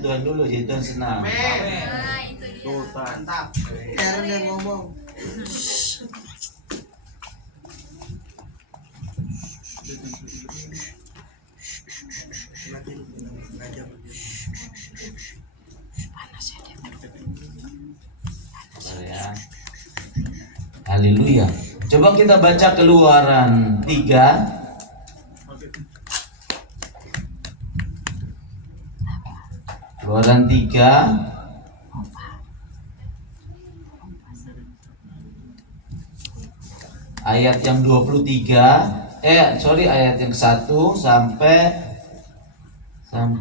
Tuhan dulu, jadi Tuhan senang. Nah, itu dia. Tuh, mantap. Karen yang ngomong. Bentar ya. Haleluya. Coba kita baca Keluaran 3. Keluaran 3 ayat yang 23, ayat yang 1 sampai 10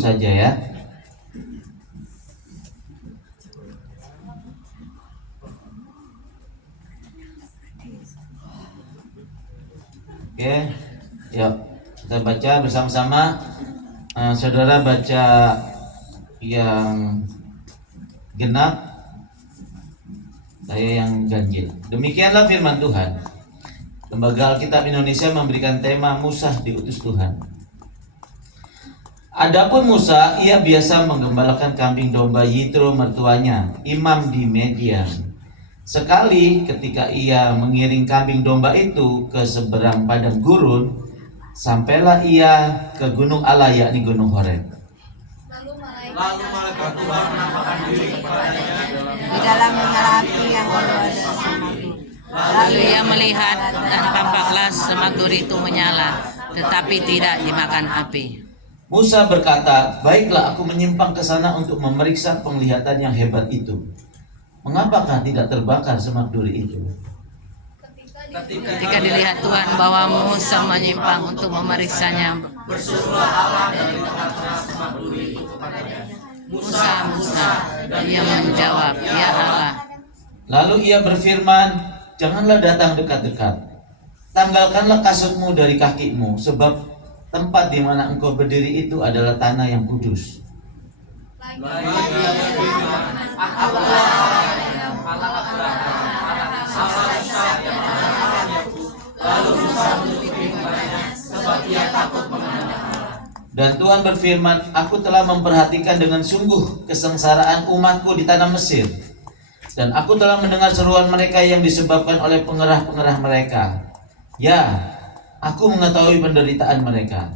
saja ya. Oke, yuk kita baca bersama-sama. Saudara baca yang genap, saya yang ganjil. Demikianlah firman Tuhan. Lembaga Alkitab Indonesia memberikan tema Musa diutus Tuhan. Adapun Musa, ia biasa menggembalakan kambing domba Yitro mertuanya, imam di Median. Sekali ketika ia mengiring kambing domba itu ke seberang padang gurun, sampailah ia ke gunung Allah, yakni gunung Horeb. Lalu malaikat Tuhan menampakkan diri kepadanya di dalam menyala api yang keluar dari semak duri. Lalu ia melihat dan tampaklah semak duri itu menyala, tetapi tidak dimakan api. Musa berkata, baiklah aku menyimpang ke sana untuk memeriksa penglihatan yang hebat itu. Mengapakah tidak terbakar semak duri itu? Ketika dilihat Tuhan bahwa Musa menyimpang untuk memeriksanya, berserulah Allah dari tengah-tengah semak duri itu kepadanya. Musa, Musa, ia menjawab, ya Allah. Lalu ia berfirman, janganlah datang dekat-dekat. Tanggalkanlah kasutmu dari kakimu, sebab tempat di mana engkau berdiri itu adalah tanah yang kudus. Lalu ia berfirman, akulah Allah Abraham, Allah Ishak dan Allah Yakub. Lalu Musa menutupi mukanya sebab ia takut menghadap Allah. Dan Tuhan berfirman, aku telah memperhatikan dengan sungguh kesengsaraan umatku di tanah Mesir. Dan aku telah mendengar seruan mereka yang disebabkan oleh pengerah-pengerah mereka. Ya, aku mengetahui penderitaan mereka.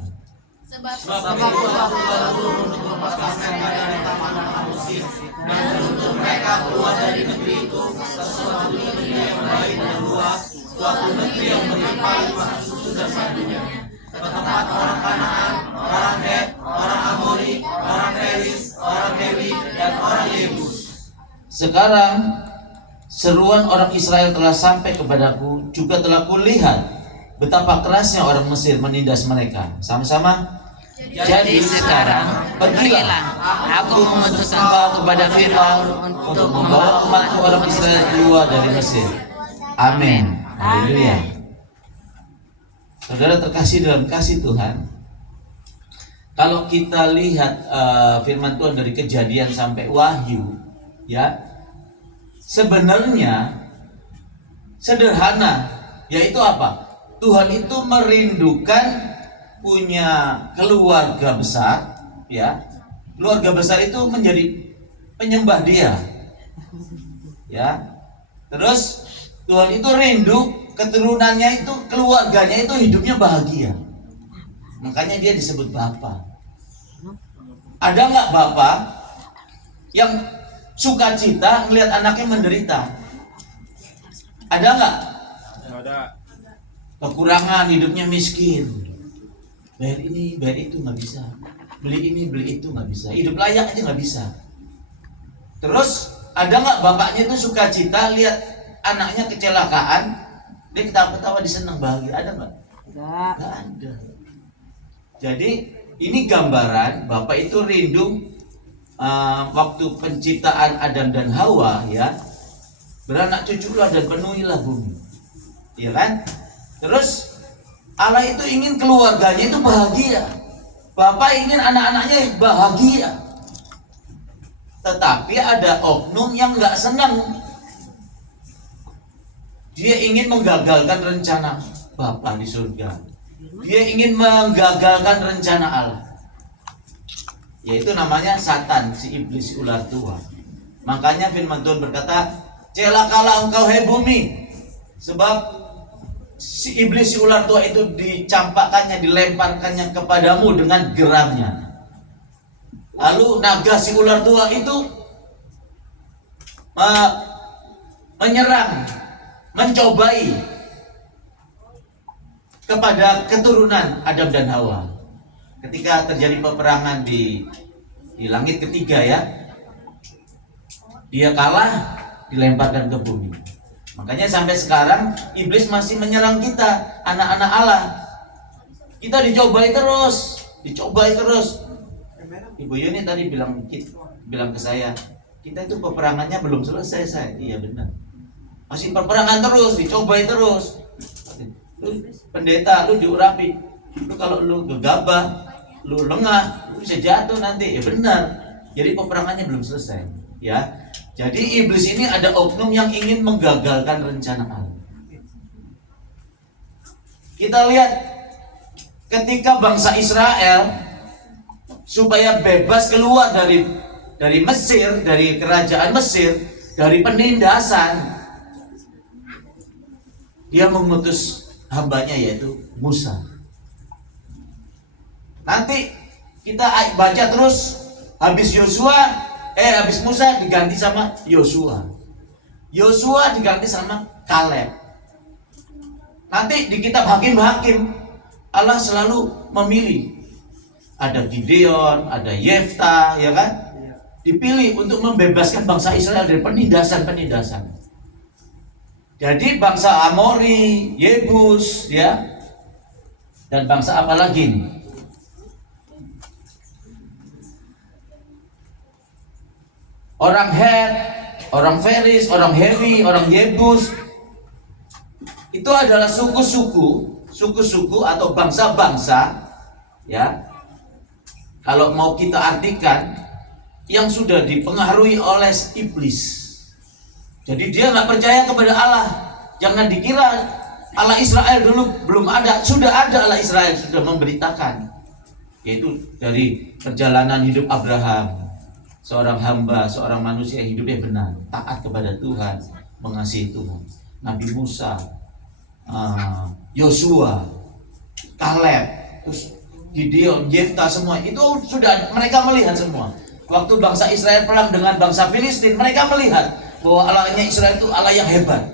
Sebab itu aku telah turun untuk melepaskan mereka dari tanah Mesir dan menuntut mereka keluar dari negeri itu ke suatu negeri yang baik dan luas, suatu negeri yang melimpah limpahan susu dan madunya, ke tempat orang Kanaan, orang Het, orang Amori, orang Feris, orang Hewi, dan orang Yebus. Sekarang seruan orang Israel telah sampai kepadaku, juga telah kulihat betapa kerasnya orang Mesir menindas mereka. Sama-sama. Jadi sekarang pergilah, aku mengutus engkau kepada Firaun untuk membawa umatku orang Israel keluar dari Mesir. Amin. Haleluya. Saudara terkasih dalam kasih Tuhan, kalau kita lihat firman Tuhan dari Kejadian sampai Wahyu, ya, sebenarnya sederhana, yaitu apa? Tuhan itu merindukan punya keluarga besar, ya. Keluarga besar itu menjadi penyembah Dia, ya. Terus Tuhan itu rindu keturunannya itu, keluarganya itu hidupnya bahagia. Makanya Dia disebut Bapa. Ada nggak Bapa yang sukacita melihat anaknya menderita? Ada nggak? Ada. Kekurangan, hidupnya miskin, bayar ini, bayar itu nggak bisa, beli ini, beli itu nggak bisa, hidup layak aja nggak bisa. Terus ada nggak bapaknya itu sukacita lihat anaknya kecelakaan, dia ketawa-ketawa, disenang, bahagia? Ada nggak? Nggak ada. Jadi ini gambaran bapak itu rindu waktu penciptaan Adam dan Hawa, ya, beranak cuculah dan penuhilah bumi, ya kan? Terus Allah itu ingin keluarganya itu bahagia. Bapak ingin anak-anaknya bahagia. Tetapi ada oknum yang nggak senang. Dia ingin menggagalkan rencana Bapa di surga. Dia ingin menggagalkan rencana Allah. Yaitu namanya Satan, si iblis, si ular tua. Makanya firman Tuhan berkata, celakalah engkau hai bumi, sebab si iblis, si ular tua itu dicampakkannya, dilemparkannya kepadamu dengan geramnya. Lalu naga si ular tua itu menyerang, mencobai kepada keturunan Adam dan Hawa. Ketika terjadi peperangan di langit ketiga ya, dia kalah, dilemparkan ke bumi. Makanya sampai sekarang iblis masih menyerang kita, anak-anak Allah. Kita dicobai terus. Ibu Yuni tadi bilang ke saya, kita itu peperangannya belum selesai. Saya, iya benar. Masih peperangan terus, dicobai terus. Lu pendeta, lu diurapi. Lu kalau lu gegabah, lu lengah, lu bisa jatuh nanti. Ya benar. Jadi peperangannya belum selesai, ya. Jadi iblis ini ada oknum yang ingin menggagalkan rencana Allah. Kita lihat ketika bangsa Israel supaya bebas keluar dari Mesir, dari kerajaan Mesir, dari penindasan, dia mengutus hambanya yaitu Musa. Nanti kita baca terus, habis Musa diganti sama Yosua. Yosua diganti sama Kaleb. Nanti di kitab Hakim-Hakim Allah selalu memilih. Ada Gideon, ada Yefta, ya kan? Dipilih untuk membebaskan bangsa Israel dari penindasan-penindasan. Jadi bangsa Amori, Yebus, ya, dan bangsa apa lagi nih? Orang Het, orang Feris, orang Hewi, orang Yebus. Itu adalah suku-suku atau bangsa-bangsa, ya. Kalau mau kita artikan, yang sudah dipengaruhi oleh iblis. Jadi dia nggak percaya kepada Allah. Jangan dikira Allah Israel dulu belum ada, sudah ada Allah Israel, sudah memberitakan. Yaitu dari perjalanan hidup Abraham. Seorang hamba, seorang manusia yang hidupnya benar, taat kepada Tuhan, mengasihi Tuhan. Nabi Musa, Yosua, Kaleb, terus Gideon, Yefta, semua itu sudah mereka melihat semua. Waktu bangsa Israel perang dengan bangsa Filistin, mereka melihat bahwa Allahnya Israel itu Allah yang hebat.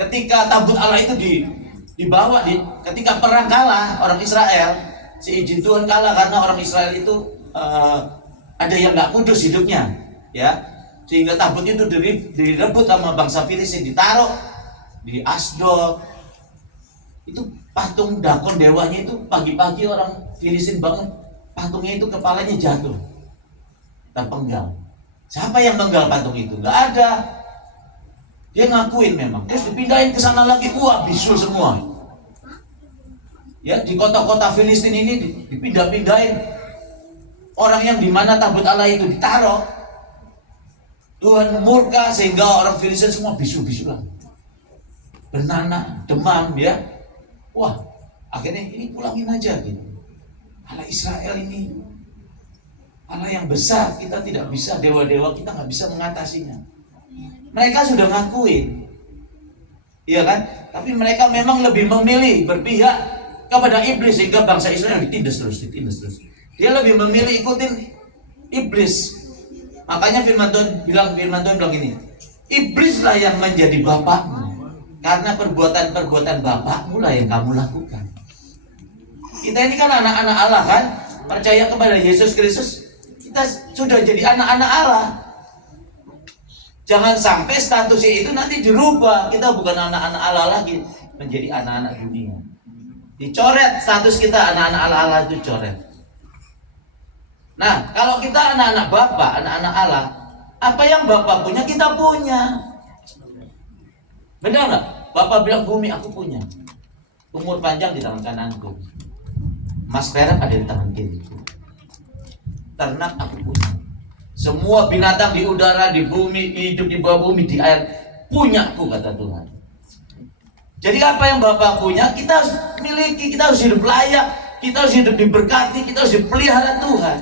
Ketika tabut Allah itu dibawa ketika perang kalah orang Israel, si izin Tuhan kalah karena orang Israel itu ada yang nggak kudus hidupnya, ya, sehingga tabut itu direbut sama bangsa Filistin, ditaruh di Asdod. Itu patung Dakon dewanya itu pagi-pagi orang Filistin bangun, patungnya itu kepalanya jatuh, terpenggal. Siapa yang menggal patung itu? Nggak ada. Dia ngakuin memang. Terus dipindahin ke sana lagi, wah bisul semua. Ya, di kota-kota Filistin ini dipindah-pindahin. Orang yang dimana tabut Allah itu ditaruh, Tuhan murka sehingga orang Filistin semua bisu-bisulan, bernanah, demam, ya. Wah, akhirnya ini pulangin aja gitu. Allah Israel ini Allah yang besar, kita tidak bisa, dewa-dewa kita nggak bisa mengatasinya. Mereka sudah ngakuin, iya kan? Tapi mereka memang lebih memilih berpihak kepada iblis sehingga bangsa Israel ditindas terus. Dia lebih memilih ikutin iblis. Makanya firman Tuhan bilang gini, iblislah yang menjadi bapakmu, karena perbuatan bapakmu lah yang kamu lakukan. Kita ini kan anak-anak Allah kan, percaya kepada Yesus Kristus, kita sudah jadi anak-anak Allah. Jangan sampai statusnya itu nanti dirubah, kita bukan anak-anak Allah lagi, menjadi anak-anak dunia. Dicoret status kita, anak-anak Allah itu coret. Nah, kalau kita anak-anak Bapa, anak-anak Allah, apa yang Bapa punya, kita punya. Benar nggak? Bapa bilang bumi aku punya, umur panjang di tangan kananku, emas perak ada di tangan kiriku, ternak aku punya, semua binatang di udara, di bumi, hidup di bawah bumi, di air, punyaku, kata Tuhan. Jadi apa yang Bapak punya kita harus miliki, kita harus hidup layak, kita harus hidup diberkati, kita harus dipelihara Tuhan.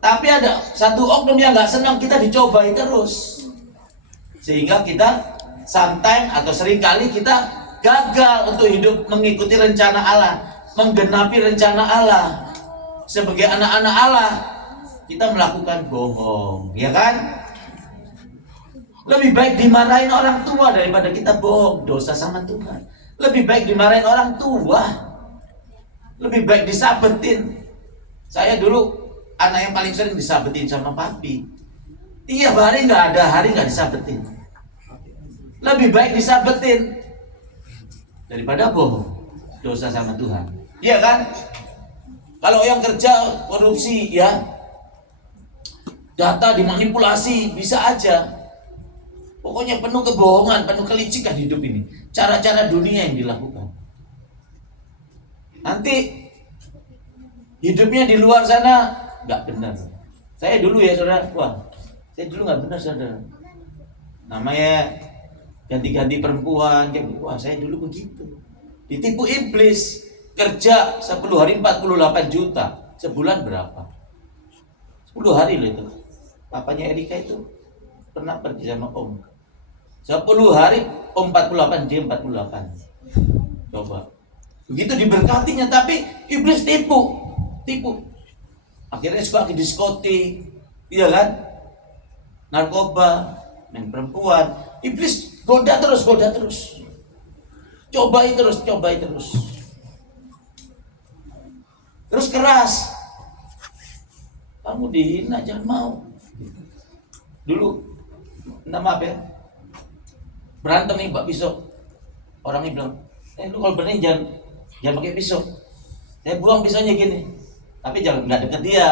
Tapi ada satu oknum yang nggak senang kita dicobai terus, sehingga kita sometimes atau seringkali kita gagal untuk hidup mengikuti rencana Allah, menggenapi rencana Allah. Sebagai anak-anak Allah, kita melakukan bohong, ya kan? Lebih baik dimarahin orang tua daripada kita bohong, dosa sama Tuhan. Lebih baik dimarahin orang tua, lebih baik disabetin. Saya dulu anak yang paling sering disabetin sama papi. Tiap hari nggak ada hari nggak disabetin. Lebih baik disabetin daripada bohong, dosa sama Tuhan. Iya kan? Kalau yang kerja korupsi, ya data dimanipulasi, bisa aja. Pokoknya penuh kebohongan, penuh kelicikan hidup ini. Cara-cara dunia yang dilakukan. Nanti hidupnya di luar sana nggak benar. Saya dulu ya saudara, saya dulu nggak benar saudara. Namanya ganti-ganti perempuan, saya dulu begitu. Ditipu iblis, kerja 10 hari 48 juta, sebulan berapa? 10 hari loh itu. Papanya Erika itu pernah pergi sama Om. 10 hari Om 48, dia 48. Coba. Begitu diberkatinya, tapi iblis tipu. Akhirnya suka ke diskotik, iya kan? Narkoba, main perempuan. Iblis goda terus. Cobai terus. Terus keras. Kamu dihina, jangan mau. Dulu, minta maaf ya, berantem nih Pak pisau. Orangnya bilang, lu kalau berani jangan pakai pisau. Saya buang pisaunya gini, tapi jangan nggak deket dia,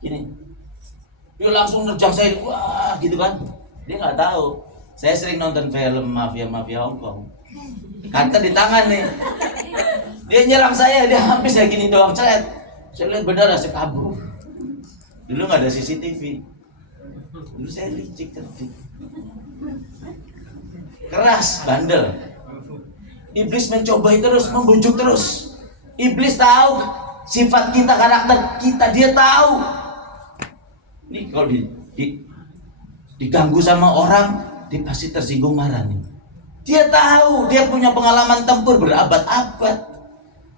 gini. Dia langsung nerjang saya, wah gitu kan. Dia nggak tahu. Saya sering nonton film mafia Hongkong. Kata di tangan nih. Dia nyerang saya, dia hampir saya gini doang, ceret. Saya lihat benar, saya kabur. Dulu nggak ada CCTV. Dulu saya licik cerdik. Keras, bandel. Iblis mencobai terus, membujuk terus. Iblis tahu sifat kita, karakter kita, dia tahu. Ini kalau diganggu sama orang, dia pasti tersinggung, marah nih. Dia tahu, dia punya pengalaman tempur berabad-abad.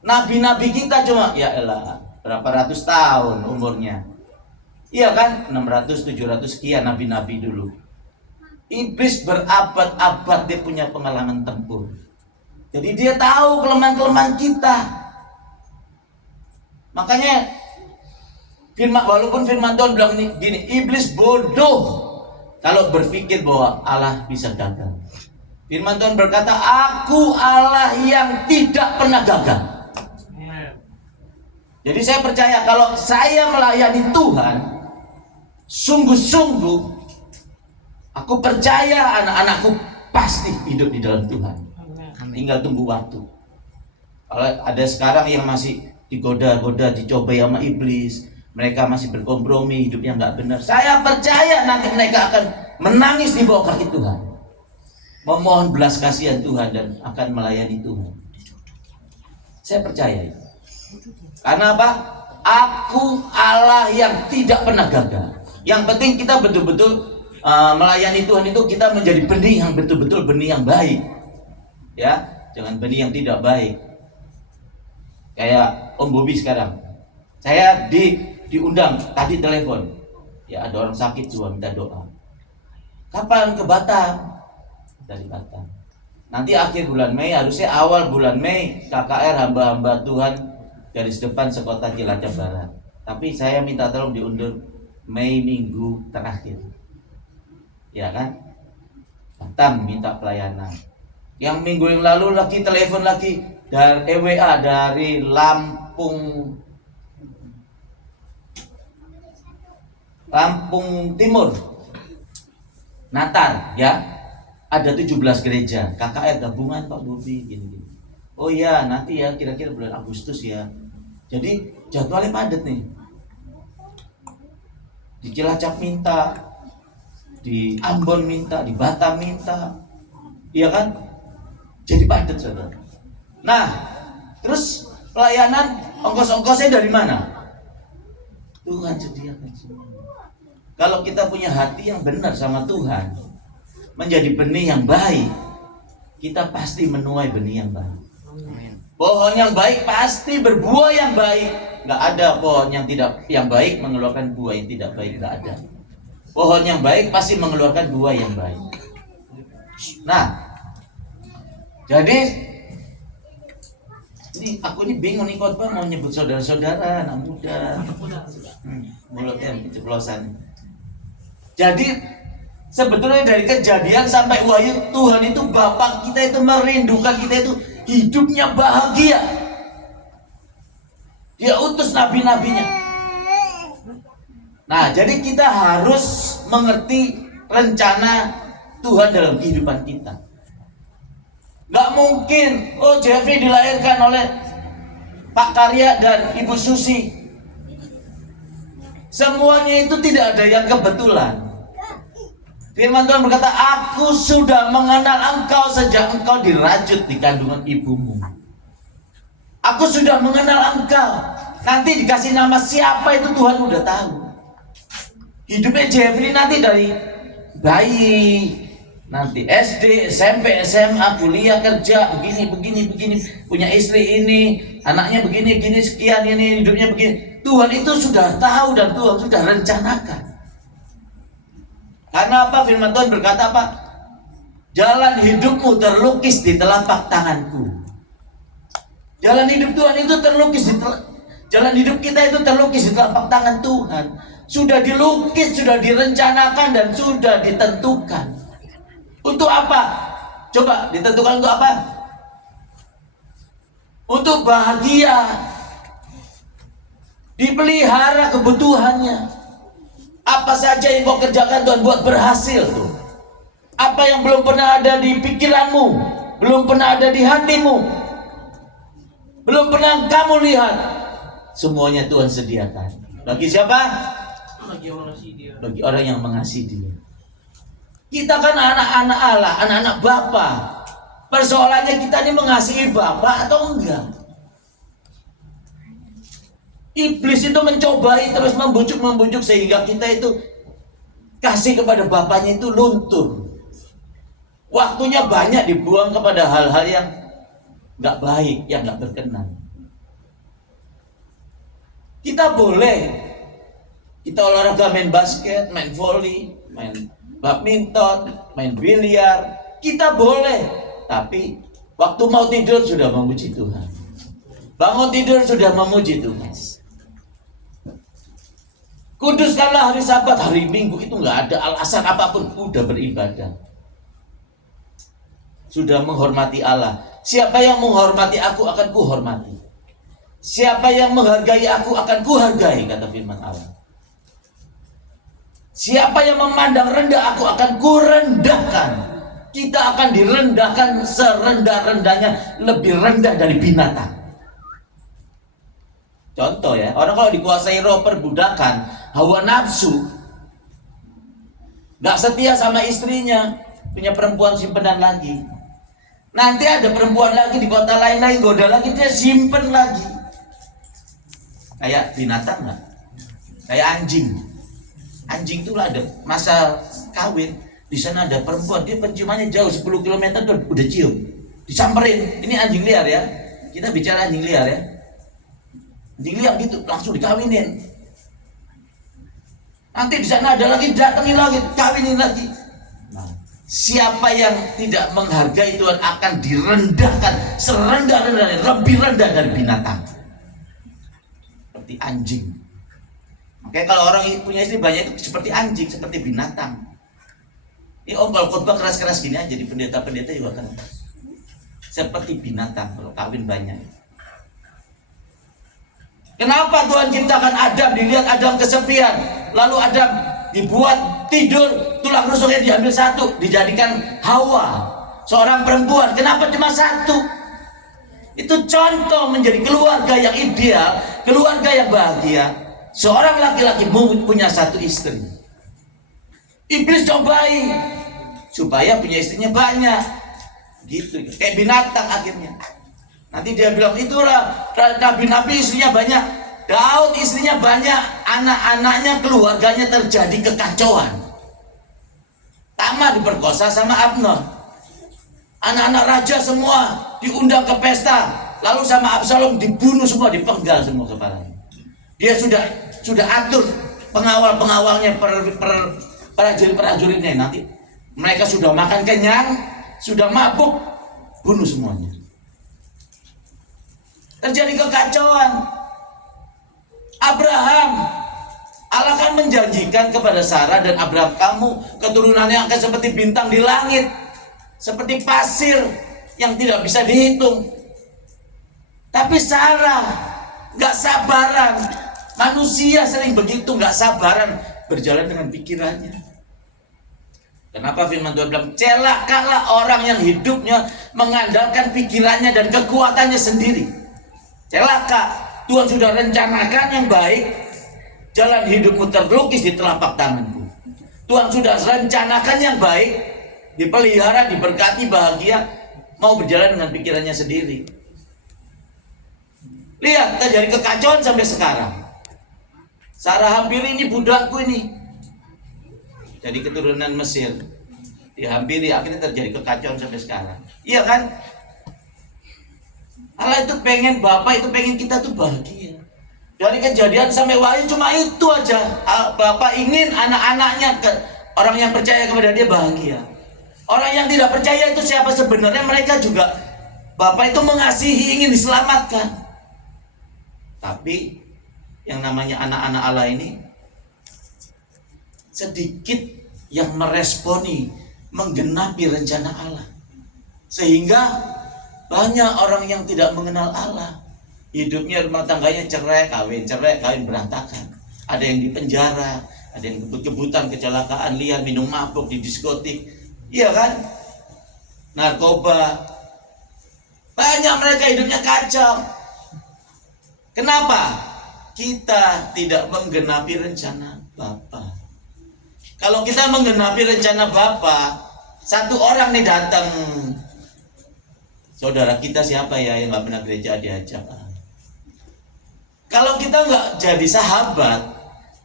Nabi-nabi kita cuma, ya elah, berapa ratus tahun umurnya. Iya kan? 600, 700 sekian nabi-nabi dulu. Iblis berabad-abad dia punya pengalaman tempur. Jadi dia tahu kelemahan-kelemahan kita. Makanya walaupun firman Tuhan bilang gini, iblis bodoh kalau berpikir bahwa Allah bisa gagal. Firman Tuhan berkata, aku Allah yang tidak pernah gagal. Jadi saya percaya kalau saya melayani Tuhan sungguh-sungguh, aku percaya anak-anakku pasti hidup di dalam Tuhan. Tinggal tunggu waktu. Kalau ada sekarang yang masih digoda-goda, dicobai sama iblis, mereka masih berkompromi, hidupnya nggak benar, saya percaya nanti mereka akan menangis di bawah kaki Tuhan, memohon belas kasihan Tuhan dan akan melayani Tuhan. Saya percaya itu. Karena apa? Aku Allah yang tidak pernah gagal. Yang penting kita betul-betul melayani Tuhan itu kita menjadi benih yang betul-betul benih yang baik, ya, jangan benih yang tidak baik. Kayak Om Bobi sekarang, saya diundang tadi telepon, ya ada orang sakit juga minta doa. Kapan ke Batam? Dari Batam. Nanti akhir bulan Mei, harusnya awal bulan Mei KKR hamba-hamba Tuhan garis depan sekota Cilacap Barat. Tapi saya minta tolong diundur Mei minggu terakhir. Ya kan? Batam minta pelayanan. Yang minggu yang lalu lagi telepon lagi dari EWA dari Lampung Timur. Natal ya. Ada 17 gereja, KKR gabungan Pak Bobi gini. Oh iya, nanti ya kira-kira bulan Agustus ya. Jadi jadwalnya padat nih. Di Cilacap minta, di Ambon minta, di Batam minta. Iya kan? Jadi padat, saudara. Nah, terus pelayanan ongkos-ongkosnya dari mana? Tuhan sediakan semua. Kalau kita punya hati yang benar sama Tuhan, menjadi benih yang baik, kita pasti menuai benih yang baik. Pohon yang baik pasti berbuah yang baik. Nggak ada pohon yang baik mengeluarkan buah yang tidak baik, nggak ada. Pohon yang baik pasti mengeluarkan buah yang baik. Nah, jadi ini aku ini bingung nih khotbah mau nyebut saudara-saudara anak muda. Mulutnya keceplosan. Jadi sebetulnya dari Kejadian sampai Wahyu, Tuhan itu Bapa kita itu merindukan kita itu hidupnya bahagia. Dia utus nabi-nabinya. Nah, jadi kita harus mengerti rencana Tuhan dalam kehidupan kita. Gak mungkin, Jeffrey dilahirkan oleh Pak Karya dan Ibu Susi. Semuanya itu tidak ada yang kebetulan. Firman Tuhan berkata, aku sudah mengenal engkau sejak engkau dirajut di kandungan ibumu. Aku sudah mengenal engkau. Nanti dikasih nama siapa itu Tuhan udah tahu. Hidupnya Jeffrey nanti dari bayi, nanti SD, SMP, SMA, kuliah, kerja, begini, punya istri ini, anaknya begini, sekian, ini hidupnya begini. Tuhan itu sudah tahu dan Tuhan sudah rencanakan. Karena apa? Firman Tuhan berkata apa? Jalan hidupmu terlukis di telapak tanganku. Jalan hidup Tuhan itu terlukis jalan hidup kita itu terlukis di telapak tangan Tuhan. Sudah dilukis, sudah direncanakan dan sudah ditentukan. Untuk apa? Coba ditentukan untuk apa? Untuk bahagia. Dipelihara kebutuhannya. Apa saja yang kau kerjakan Tuhan buat berhasil tuh. Apa yang belum pernah ada di pikiranmu, belum pernah ada di hatimu, belum pernah kamu lihat, semuanya Tuhan sediakan. Bagi siapa? Bagi orang yang mengasihi Dia. Kita kan anak-anak Allah, anak-anak Bapa. Persoalannya kita ini mengasihi Bapa atau enggak? Iblis itu mencobai terus membujuk sehingga kita itu kasih kepada Bapaknya itu luntur. Waktunya banyak dibuang kepada hal-hal yang enggak baik, yang enggak berkenan. Kita boleh kita olahraga, main basket, main volley, main badminton, main biliar, kita boleh. Tapi waktu mau tidur sudah memuji Tuhan. Bangun tidur sudah memuji Tuhan. Kuduskanlah hari Sabat, hari Minggu itu nggak ada alasan apapun, udah beribadah. Sudah menghormati Allah. Siapa yang menghormati aku akan kuhormati. Siapa yang menghargai aku akan kuhargai, kata firman Allah. Siapa yang memandang rendah aku akan kurendahkan. Kita akan direndahkan serendah-rendahnya, lebih rendah dari binatang. Contoh ya, orang kalau dikuasai roh perbudakan, hawa nafsu, gak setia sama istrinya, punya perempuan simpenan lagi. Nanti ada perempuan lagi di kota lain lagi, goda lagi, dia simpen lagi. Kayak binatang gak? Kayak anjing. Anjing itu ada masa kawin, di sana ada perempuan, dia penciumannya jauh 10 km udah cium, disamperin. Ini anjing liar ya, kita bicara anjing liar ya. Anjing liar gitu, langsung dikawinin. Nanti di sana ada lagi, datengin lagi, kawinin lagi. Nah, siapa yang tidak menghargai Tuhan akan direndahkan serendah-rendahnya, lebih rendah dari binatang, seperti anjing. Oke, kalau orang punya istri banyak itu seperti anjing, seperti binatang. Ini kalau khotbah keras-keras gini aja, di pendeta-pendeta juga kan seperti binatang kalau kawin banyak. Kenapa Tuhan ciptakan Adam, dilihat Adam kesepian, lalu Adam dibuat tidur, tulang rusuknya diambil satu, dijadikan Hawa, seorang perempuan. Kenapa cuma satu? Itu contoh menjadi keluarga yang ideal, keluarga yang bahagia. Seorang laki-laki punya satu istri. Iblis cobai supaya punya istrinya banyak. Gitu, kayak binatang akhirnya. Nanti dia bilang itulah nabi-nabi istrinya banyak, Daud istrinya banyak, anak-anaknya, keluarganya terjadi kekacauan. Tamar diperkosa sama Abner. Anak-anak raja semua diundang ke pesta, lalu sama Absalom dibunuh semua, dipenggal semua kepalanya. Dia sudah atur pengawal-pengawalnya, prajurit-prajuritnya. Nanti mereka sudah makan kenyang, sudah mabuk, bunuh semuanya. Terjadi kekacauan. Abraham, Allah kan menjanjikan kepada Sarah dan Abraham, kamu keturunannya akan seperti bintang di langit, seperti pasir yang tidak bisa dihitung. Tapi Sarah gak sabaran. Manusia sering begitu, gak sabaran berjalan dengan pikirannya. Kenapa firman Tuhan bilang, celakalah orang yang hidupnya mengandalkan pikirannya dan kekuatannya sendiri. Celaka. Tuhan sudah rencanakan yang baik, jalan hidupmu terlukis di telapak tanganku. Tuhan sudah rencanakan yang baik, dipelihara, diberkati, bahagia, mau berjalan dengan pikirannya sendiri. Lihat, terjadi kekacauan sampai sekarang. Sarah hampiri ini budakku ini, jadi keturunan Mesir, dihampiri, akhirnya terjadi kekacauan sampai sekarang. Iya kan? Allah itu pengen, Bapak itu pengen kita tuh bahagia. Dari Kejadian sampai Wahyu cuma itu aja. Bapak ingin anak-anaknya, orang yang percaya kepada dia bahagia. Orang yang tidak percaya itu siapa sebenarnya, mereka juga Bapak itu mengasihi, ingin diselamatkan. Tapi yang namanya anak-anak Allah ini sedikit yang meresponi, menggenapi rencana Allah. Sehingga banyak orang yang tidak mengenal Allah. Hidupnya, rumah tangganya cerai kawin berantakan. Ada yang di penjara, ada yang kebut-kebutan, kecelakaan, liar, minum mabuk di diskotik. Iya kan? Narkoba. Banyak mereka hidupnya kacau. Kenapa? Kita tidak menggenapi rencana Bapa. Kalau kita menggenapi rencana Bapa, satu orang nih datang, saudara kita siapa ya yang nggak pernah gereja diajak? Kalau kita nggak jadi sahabat,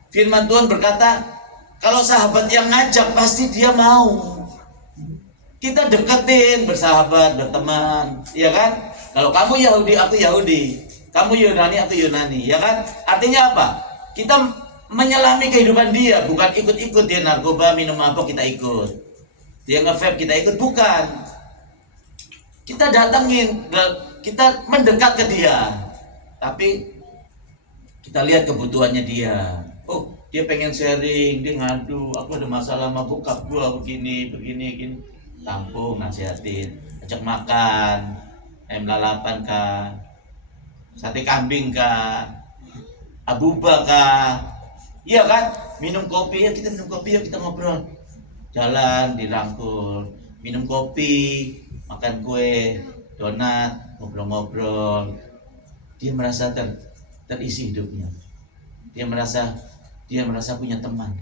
firman Tuhan berkata, kalau sahabat yang ngajak pasti dia mau. Kita deketin, bersahabat, berteman, ya kan? Kalau kamu Yahudi, aku Yahudi. Kamu Yunani, aku Yunani, ya kan? Artinya apa? Kita menyelami kehidupan dia, bukan ikut-ikut. Dia narkoba, minum mabuk, kita ikut. Dia nge-vape, kita ikut, bukan. Kita datengin, kita mendekat ke dia, tapi kita lihat kebutuhannya dia. Oh, dia pengen sharing, dia ngadu, aku ada masalah sama bokap gua begini. Tampung, nasihatin, ajak makan, ayam lalapan kah, sate kambing kah, abuba kah, iya kan? Minum kopi, ya kita minum kopi, ya kita ngobrol, jalan dirangkul, minum kopi, makan kue, donat, ngobrol-ngobrol. Dia merasa terisi hidupnya. Dia merasa punya teman.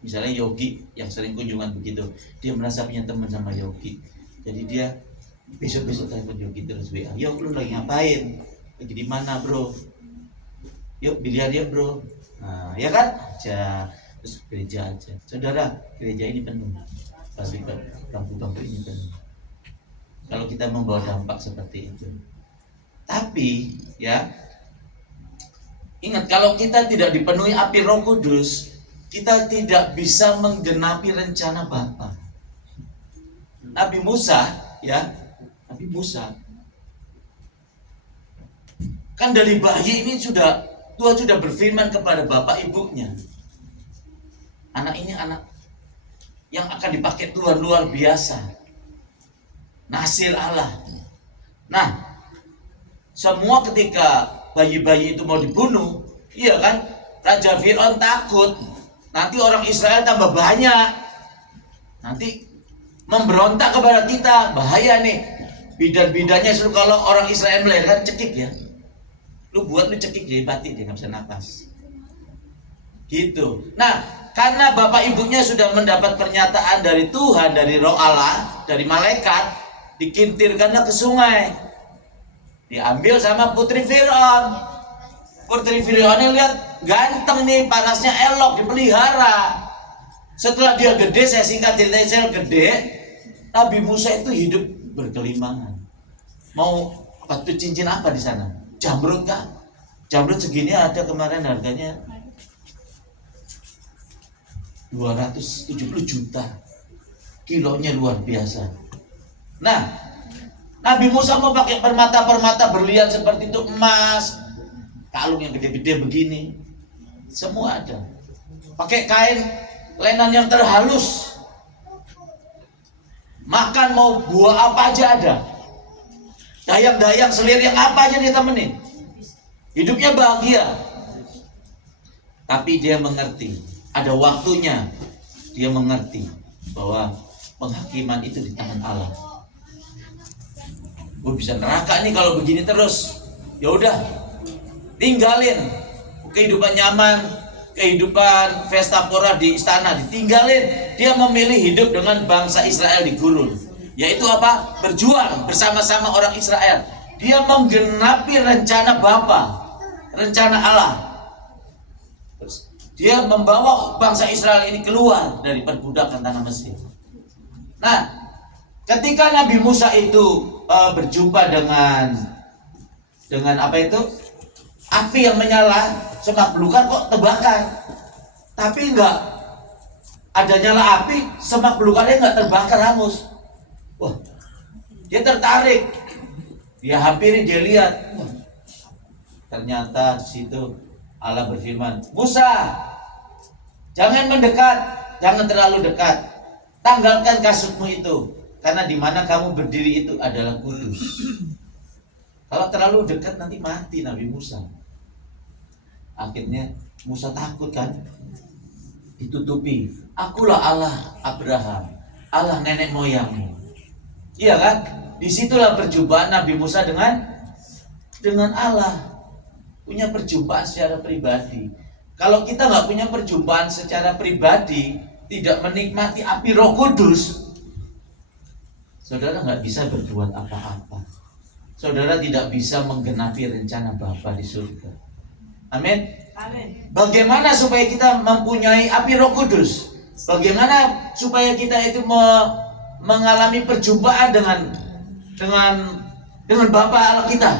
Misalnya Yogi yang sering kunjungan begitu, dia merasa punya teman sama Yogi. Jadi dia besok-besok telepon Yogi terus WA. Yuk, lu lagi ngapain? Lagi di mana, bro? Yuk biliar ya, bro. Nah, ya kan? Aja terus gereja aja. Saudara, gereja ini penuh. Pasti bangku-bangku ini penuh. Kalau kita membawa dampak seperti itu. Tapi ya, ingat, kalau kita tidak dipenuhi api Roh Kudus, kita tidak bisa menggenapi rencana Bapa. Nabi Musa kan dari bayi ini Tuhan sudah berfirman kepada bapak ibunya, anak ini anak yang akan dipakai Tuhan luar biasa, Nasir Allah. Nah, semua ketika bayi-bayi itu mau dibunuh, iya kan, Raja Fir'aun takut nanti orang Israel tambah banyak, nanti memberontak kepada kita, bahaya nih. Bidan-bidannya selalu, kalau orang Israel melahirkan cekik ya, lu cekik jadi mati, dia nggak bisa nafas gitu. Nah, karena bapak ibunya sudah mendapat pernyataan dari Tuhan, dari Roh Allah, dari malaikat, dikintirkanlah ke sungai, diambil sama putri Firaun. Putri Firaun ini lihat ganteng nih, panasnya elok, dipelihara. Setelah dia gede, saya singkat ceritanya, saya gede, Nabi Musa itu hidup berkelimangan. Mau batu cincin apa di sana? Jamrut kah? Jamrut segini ada kemarin harganya 270 juta. Kilonya luar biasa. Nah, Nabi Musa mau pakai permata-permata berlian seperti itu, emas, kalung yang gede-gede begini, semua ada. Pakai kain lenan yang terhalus. Makan mau buah apa aja ada. Dayang-dayang selir yang apa aja dia temenin. Hidupnya bahagia. Tapi dia mengerti, ada waktunya dia mengerti bahwa penghakiman itu di tangan Allah. Gue bisa neraka nih kalau begini terus. Ya udah, tinggalin kehidupan nyaman, kehidupan pesta pora di istana, ditinggalin. Dia memilih hidup dengan bangsa Israel di gurun, yaitu apa? Berjuang bersama-sama orang Israel. Dia menggenapi rencana Bapa, rencana Allah. Dia membawa bangsa Israel ini keluar dari perbudakan tanah Mesir. Nah, ketika Nabi Musa itu berjumpa dengan apa itu? Api yang menyala, semak belukar kok terbakar. Tapi enggak ada nyala api, semak belukarnya enggak terbakar, hangus. Wah, dia tertarik. Dia hampiri, dia lihat. Wah, ternyata di situ Allah berfirman, Musa, jangan mendekat, jangan terlalu dekat. Tanggalkan kasutmu itu, karena di mana kamu berdiri itu adalah kudus. Kalau terlalu dekat nanti mati Nabi Musa. Akhirnya Musa takut kan, ditutupi. Akulah Allah Abraham, Allah nenek moyangmu. Iya kan? Disitulah perjumpaan Nabi Musa dengan Allah. Punya perjumpaan secara pribadi. Kalau kita nggak punya perjumpaan secara pribadi, tidak menikmati api Roh Kudus, saudara nggak bisa berbuat apa-apa. Saudara tidak bisa menggenapi rencana Bapa di surga. Amin. Bagaimana supaya kita mempunyai api Roh Kudus? Bagaimana supaya kita itu mengalami perjumpaan dengan Bapa Allah kita,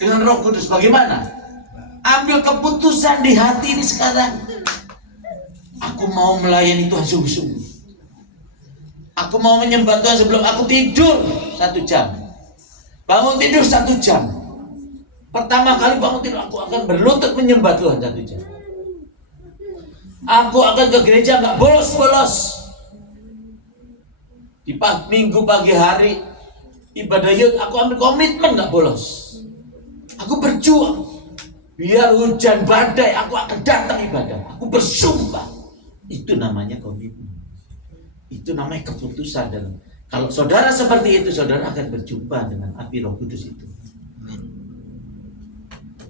dengan Roh Kudus? Bagaimana? Ambil keputusan di hati ini sekarang. Aku mau melayani Tuhan sungguh-sungguh. Aku mau menyembah Tuhan sebelum aku tidur 1 jam. Bangun tidur 1 jam. Pertama kali bangun tidur, aku akan berlutut menyembah Tuhan 1 jam. Aku akan ke gereja gak bolos-bolos. Di minggu pagi hari ibadah yud, aku ambil komitmen gak bolos. Aku berjuang. Biar hujan badai, aku akan datang ibadah. Aku bersumpah. Itu namanya komitmen. Itu namanya keputusan. Dan kalau saudara seperti itu, saudara akan berjumpa dengan api Roh Kudus itu.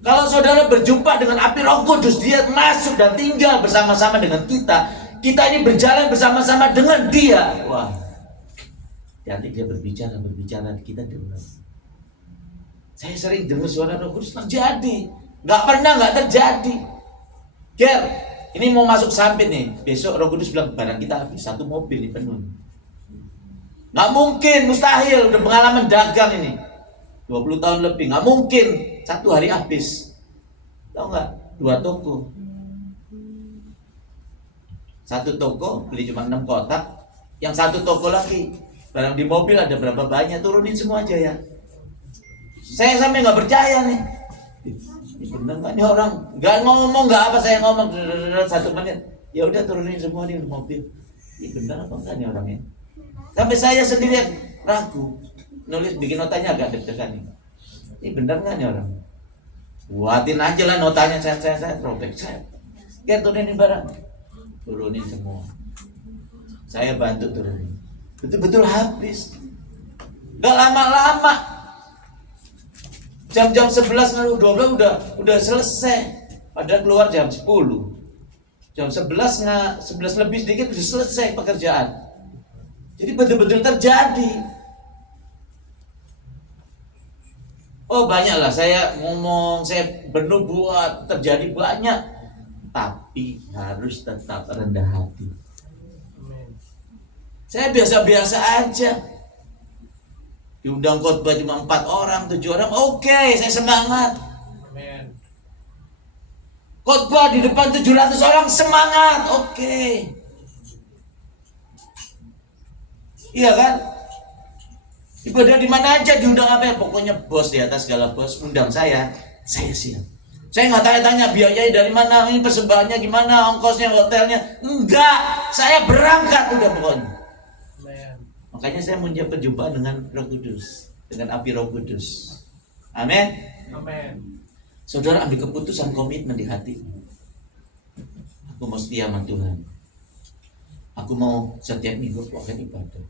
Kalau saudara berjumpa dengan api Roh Kudus, dia masuk dan tinggal bersama-sama dengan kita. Kita ini berjalan bersama-sama dengan dia. Wah, nanti dia berbicara, kita dengar. Saya sering dengar suara Roh Kudus terjadi. Gak pernah gak terjadi. Ger, ini mau masuk Sampit nih. Besok Roh Kudus bilang barang kita habis 1 mobil nih penuh. Gak mungkin, mustahil. Udah pengalaman dagang ini 20 tahun lebih, gak mungkin 1 hari habis. Tahu gak? 2 toko. 1 toko beli cuma 6 kotak. Yang 1 toko lagi, barang di mobil ada berapa banyak, turunin semua aja ya. Saya sampai gak percaya nih. Bener kan nih orang? Gak ngomong, gak apa, saya ngomong 1 menit. Ya udah turunin semua di mobil. Ini bener apa enggak nih orangnya? Sampai saya sendiri ragu. Nulis bikin notanya agak deg-degan nih. Ini bener nggak nih orang? Buatin aja lah notanya, saya robek saya. Biar turunin barang, turunin semua. Saya bantu turunin. Betul-betul habis. Gak lama-lama. Jam-jam 11 lalu 12 udah selesai. Padahal keluar jam 10. Jam 11 lebih sedikit udah selesai pekerjaan. Jadi betul-betul terjadi. Oh banyak lah, saya ngomong, saya bernubuat, terjadi banyak. Tapi harus tetap rendah hati. Saya biasa-biasa aja. Diundang khotbah cuma 4 orang, 7 orang, oke, saya semangat. Khotbah di depan 700 orang, semangat, oke. Iya kan? Ibadah di mana aja diundang apa ya? Pokoknya bos di atas segala bos undang saya siap. Saya nggak tanya-tanya biayanya dari mana, ini persembahannya gimana, ongkosnya, hotelnya, enggak. Saya berangkat udah pokoknya. Makanya saya punya perjumpaan dengan Roh Kudus, dengan api Roh Kudus. Amin. Saudara ambil keputusan, komitmen di hati. Aku mau setia sama Tuhan. Aku mau setiap minggu aku akan ibadah.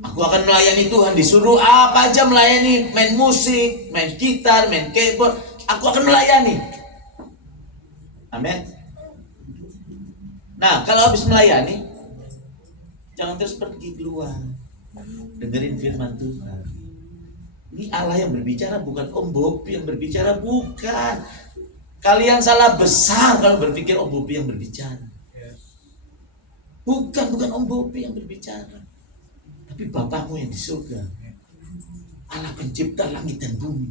Aku akan melayani Tuhan, disuruh apa aja melayani, main musik, main gitar, main keyboard, aku akan melayani. Amin. Nah, kalau habis melayani, jangan terus pergi keluar, dengerin firman Tuhan. Ini Allah yang berbicara, bukan Om Bobi yang berbicara, bukan. Kalian salah besar kalau berpikir Om Bobi yang berbicara. Bukan Om Bobi yang berbicara. Tapi Bapakmu yang di surga, Allah pencipta langit dan bumi.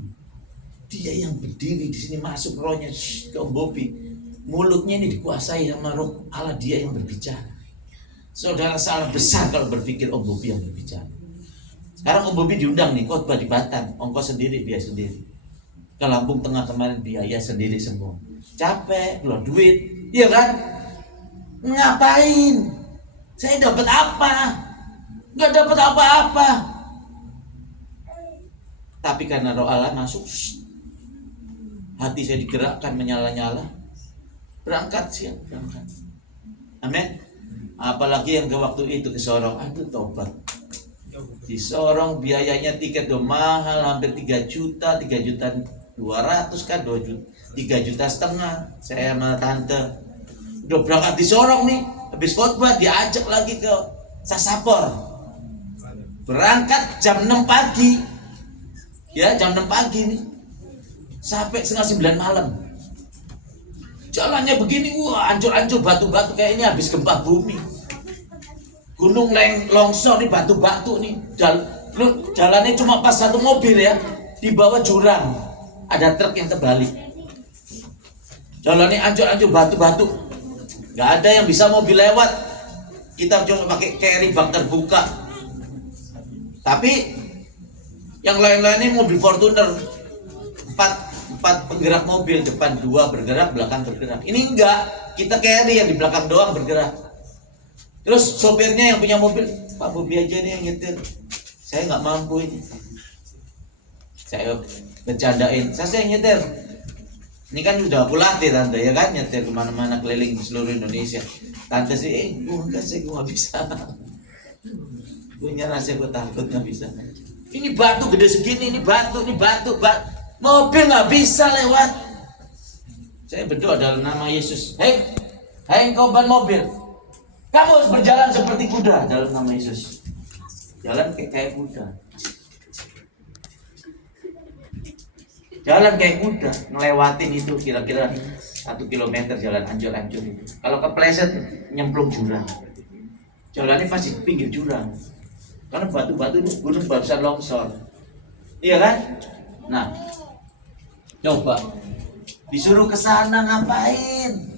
Dia yang berdiri di sini, masuk rohnya ke Om Bobi. Mulutnya ini dikuasai sama roh Allah, dia yang berbicara. Saudara salah besar kalau berpikir Om Bobi yang berbicara. Sekarang Om Bobi diundang nih khotbah di Batam, ongkos sendiri, biaya sendiri. Ke Lampung Tengah kemarin biaya sendiri semua. Capek, keluar duit, iya kan? Ngapain? Saya dapat apa? Nggak dapat apa-apa. Tapi karena roh Allah masuk, hati saya digerakkan menyala-nyala. Berangkat siap, berangkat. Amin. Apalagi yang ke waktu itu ke Sorong, aduh tobat. Di Sorong biayanya tiket udah mahal, hampir 3 juta 200 kan, 3 juta setengah. Saya sama tante udah berangkat di Sorong nih, habis khotbah diajak lagi ke Sasapor. Berangkat jam 6 pagi. Ya, jam 6 pagi nih. Sampai setengah 9 malam. Jalannya begini, wah, hancur-hancur, batu-batu kayak ini habis gempa bumi. Gunung longsor nih, batu-batu nih. Jalannya cuma pas satu mobil ya, di bawah jurang. Ada truk yang terbalik. Jalannya hancur-hancur, batu-batu. Gak ada yang bisa mobil lewat. Kita cuma pakai carry bak terbuka. Tapi yang lain-lain ini mobil Fortuner, 4 penggerak mobil, depan 2 bergerak, belakang bergerak. Ini enggak, kita carry yang di belakang doang bergerak. Terus sopirnya yang punya mobil, Pak Bobi aja nih yang nyetir, saya nggak mampu ini. Saya bercandain, saya yang nyetir. Ini kan udah aku latih tante ya kan, nyetir kemana-mana keliling di seluruh Indonesia. Tante sih, gue nggak bisa. Gue nyerah, gue takut nggak bisa. Ini batu gede segini, ini batu. Mobil nggak bisa lewat. Saya berdoa dalam nama Yesus. Hei engkau ban mobil, kamu harus berjalan seperti kuda dalam nama Yesus. Jalan kayak kuda. Jalan kayak kuda, ngelewatin itu kira-kira 1 kilometer jalan hancur-hancur itu. Kalau kepleset nyemplung jurang. Jalannya pasti pinggir jurang. Karena batu-batu itu gunung barusan longsor. Iya kan? Nah, coba disuruh ke sana ngapain?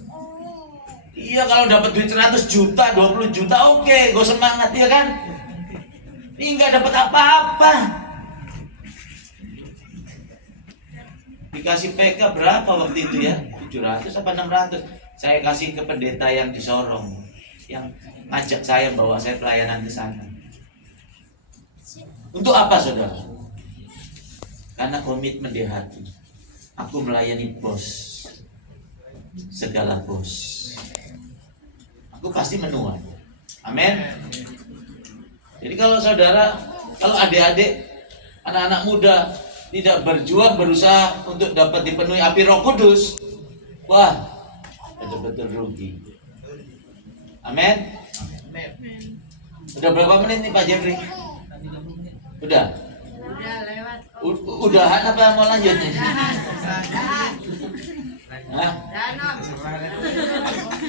Iya, kalau dapat duit 100 juta, 20 juta oke, gue semangat, iya kan? Ini nggak dapat apa-apa. Dikasih PK berapa waktu itu ya? 700 apa 600? Saya kasih ke pendeta yang di Sorong, yang ngajak saya, bawa saya pelayanan ke sana. Untuk apa saudara? Karena komitmen di hati. Aku melayani bos, segala bos. Aku pasti menuai. Amin. Jadi kalau saudara, kalau adik-adik, anak-anak muda tidak berjuang, berusaha untuk dapat dipenuhi api Roh Kudus, wah, betul-betul rugi. Amin. Udah berapa menit nih Pak Jeffrey? Udah. Udahan apa mau lanjut nih? Hah?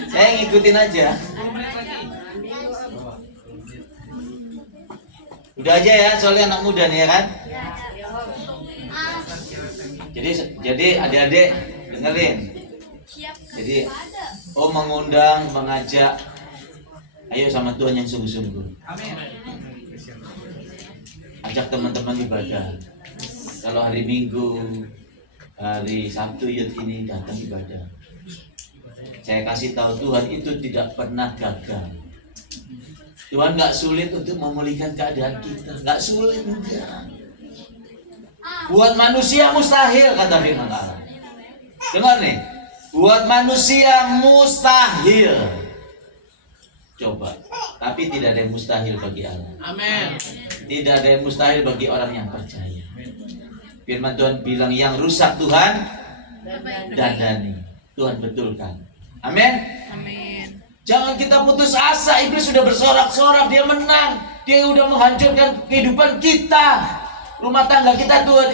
Saya ngikutin aja. Udah aja ya, soalnya anak muda nih ya kan. Jadi adik-adik dengerin. Jadi mengundang, mengajak, ayo sama Tuhan yang sungguh-sungguh. Ajak teman-teman ibadah. Kalau hari Minggu, hari Sabtu Yud ini datang ibadah. Saya kasih tahu Tuhan itu tidak pernah gagal. Tuhan nggak sulit untuk memulihkan keadaan kita, nggak sulit enggak. Buat manusia mustahil kata firman Allah. Dengar nih, buat manusia mustahil. Coba, tapi tidak ada yang mustahil bagi Allah. Amin. Tidak ada yang mustahil bagi orang yang percaya. Firman Tuhan bilang yang rusak Tuhan dandani. Tuhan betulkan. Amin. Amin. Jangan kita putus asa. Iblis sudah bersorak-sorak, dia menang. Dia sudah menghancurkan kehidupan kita. Rumah tangga kita Tuhan,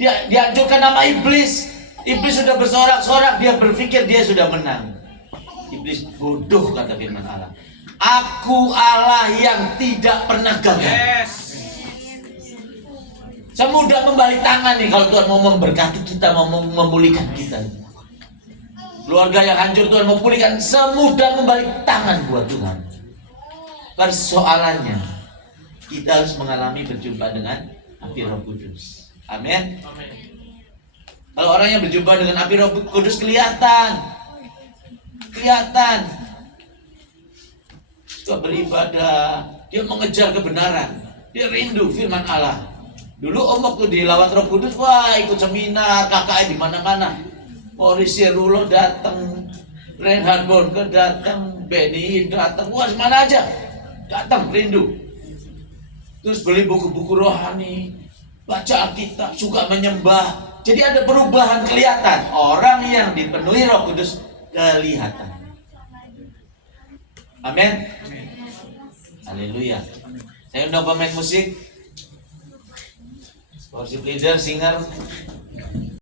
dia dihancurkan nama iblis. Iblis sudah bersorak-sorak, dia berpikir dia sudah menang. Iblis bodoh kata firman Allah. Aku Allah yang tidak pernah gagal. Semudah membalik tangan nih kalau Tuhan mau memberkati kita, mau memulihkan kita. Keluarga yang hancur Tuhan mau pulihkan, semudah membalik tangan buat Tuhan. Persoalannya kita harus mengalami berjumpa dengan api Roh Kudus. Amin. Kalau orang yang berjumpa dengan api Roh Kudus kelihatan. Suka beribadah, dia mengejar kebenaran, dia rindu firman Allah. Dulu om waktu dilawat Roh Kudus, wah ikut seminar, KKN di mana-mana. Morris Rulo datang, Reinhard Bonke datang, Benny datang, wah semana aja datang rindu. Terus beli buku-buku rohani, baca Alkitab, suka menyembah. Jadi ada perubahan kelihatan. Orang yang dipenuhi Roh Kudus kelihatan. Amin. Haleluya. Saya undang pemain musik, worship leader, singer.